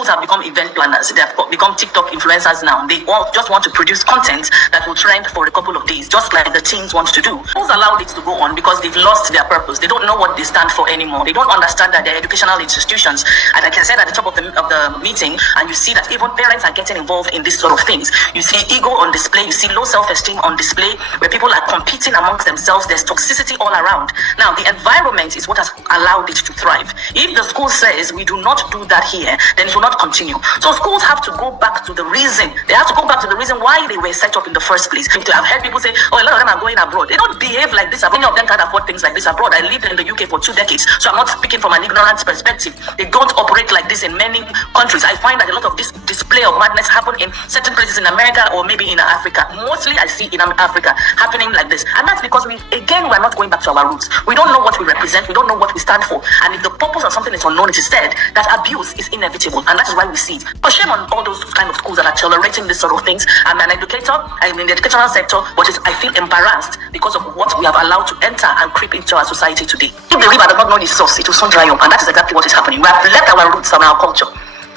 schools have become event planners. They have become TikTok influencers now. They all just want to produce content that will trend for a couple of days, just like the teens want to do. Schools allowed it to go on because they've lost their purpose. They don't know what they stand for anymore. They don't understand that they're educational institutions. And like I said at the top of the meeting, and you see that even parents are getting involved in these sort of things. You see ego on display. You see low self-esteem on display, where people are competing amongst themselves. There's toxicity all around. Now, the environment is what has allowed it to thrive. If the school says we do not do that here, then it will not continue. So schools have to go back to the reason. They have to go back to the reason why they were set up in the first place. I've heard people say, oh, a lot of them are going abroad. They don't behave like this. Many of them can't afford things like this abroad. I lived in the UK for 2 decades, so I'm not speaking from an ignorant perspective. They don't operate like this in many countries. I find that a lot of this display of madness happen in certain places in America or maybe in Africa. Mostly I see in Africa happening like this. And that's because we're not going back to our roots. We don't know what we represent. We don't know what we stand for. And if the purpose of something is unknown, it is said that abuse is inevitable. And that is why we see it. But shame on all those kind of schools that are tolerating this sort of things. I'm an educator. I'm in the educational sector, but I feel embarrassed because of what we have allowed to enter and creep into our society today. If the river does not know its source, it will soon dry up. And that is exactly what is happening. We have left our roots and our culture.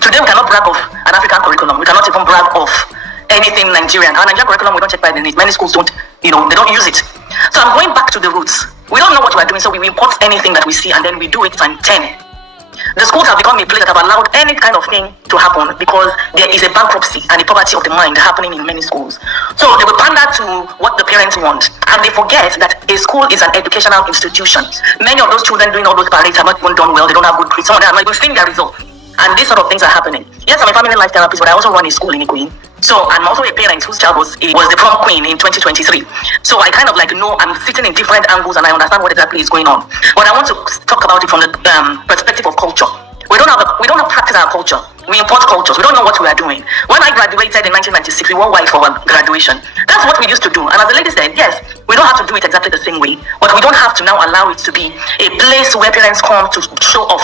Today we cannot brag of an African curriculum. We cannot even brag of anything Nigerian. Our Nigerian curriculum, we don't take pride in it. Many schools don't, they don't use it. So I'm going back to the roots. We don't know what we're doing, so we import anything that we see and then we do it times 10. The schools have become a place that have allowed any kind of thing to happen because there is a bankruptcy and a poverty of the mind happening in many schools. So they will pander to what the parents want, and they forget that a school is an educational institution. Many of those children doing all those parades have not even done well. They don't have good grades. Some of them have not even seen their results. And these sort of things are happening. Yes, I'm a family life therapist, but I also run a school in Ikoyi. So I'm also a parent whose child was the prom queen in 2023. So I kind of know I'm sitting in different angles and I understand what exactly is going on. But I want to talk about it from the perspective of culture. We don't practice our culture. We import cultures. We don't know what we are doing. When I graduated in 1996, we wore white for graduation. That's what we used to do. And as the lady said, yes, we don't have to do it exactly the same way, but we don't have to now allow it to be a place where parents come to show off.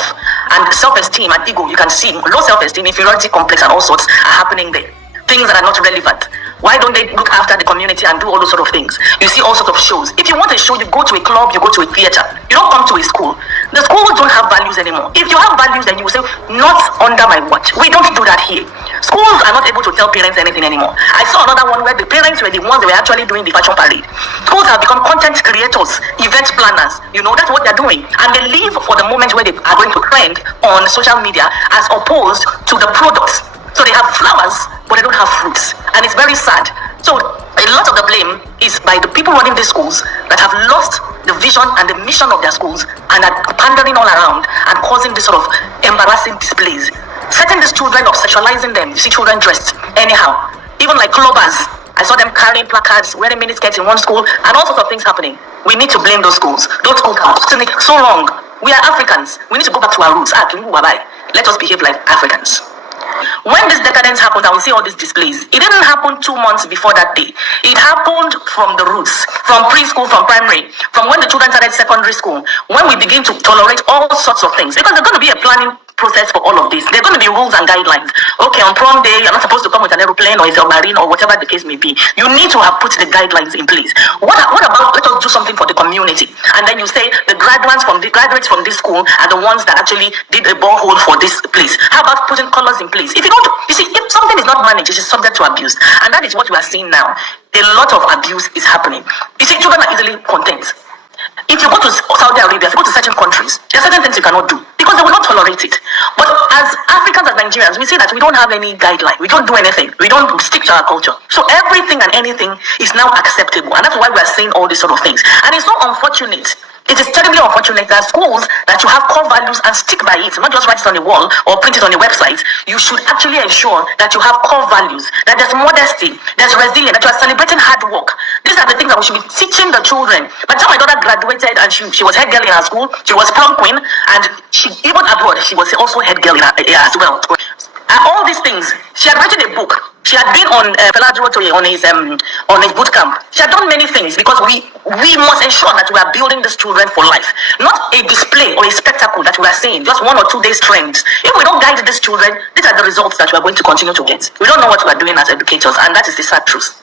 And self-esteem and ego, you can see low self-esteem, inferiority complex and all sorts are happening there. Things that are not relevant. Why don't they look after the community and do all those sort of things? You see all sorts of shows. If you want a show, you go to a club, you go to a theater. You don't come to a school. The schools don't have values anymore. If you have values, then you will say, not under my watch. We don't do that here. Schools are not able to tell parents anything anymore. I saw another one where the parents were the ones that were actually doing the fashion parade. Schools have become content creators, event planners. That's what they're doing. And they live for the moment where they are going to trend on social media as opposed to the products. So they have flowers, but they don't have fruits. And it's very sad. So a lot of the blame is by the people running these schools that have lost the vision and the mission of their schools and are pandering all around and causing this sort of embarrassing displays. Setting these children up, sexualizing them. You see children dressed anyhow. Even like clubbers. I saw them carrying placards, wearing miniskirts in one school, and all sorts of things happening. We need to blame those schools. Those schools have done it so long. We are Africans. We need to go back to our roots. Let us behave like Africans. When this decadence happens, I will see all these displays. It didn't happen 2 months before that day. It happened from the roots, from preschool, from primary, from when the children started secondary school, when we begin to tolerate all sorts of things. Because there's going to be a planning process for all of this. There are going to be rules and guidelines. Okay, on prom day, you're not supposed to come with an aeroplane or a submarine or whatever the case may be. You need to have put the guidelines in place. What about, let us do something for the community? And then you say the graduates from this school are the ones that actually did a borehole for this place. How about putting colors in place? If something is not managed, it is subject to abuse. And that is what we are seeing now. A lot of abuse is happening. You see, children are easily content. If you go to Saudi Arabia, if you go to certain countries, there are certain things you cannot do because they will not tolerate it. But as Africans, as Nigerians, we see that we don't have any guideline. We don't do anything. We don't stick to our culture. So everything and anything is now acceptable. And that's why we are saying all these sort of things. And it's so unfortunate. It is terribly unfortunate that schools that you have core values and stick by it, not just write it on the wall or print it on your website. You should actually ensure that you have core values, that there's modesty, there's resilience, that you are celebrating hard work. These are the things that we should be teaching the children. By the time my daughter graduated and she was head girl in her school, she was prom queen, and even abroad, she was also head girl in her, as well. And all these things, she had written a book. She had been on Fela Adurotoye on his boot camp. She had done many things because we must ensure that we are building these children for life, not a display or a spectacle that we are seeing, just 1 or 2 days trends. If we don't guide these children, these are the results that we are going to continue to get. We don't know what we are doing as educators, and that is the sad truth.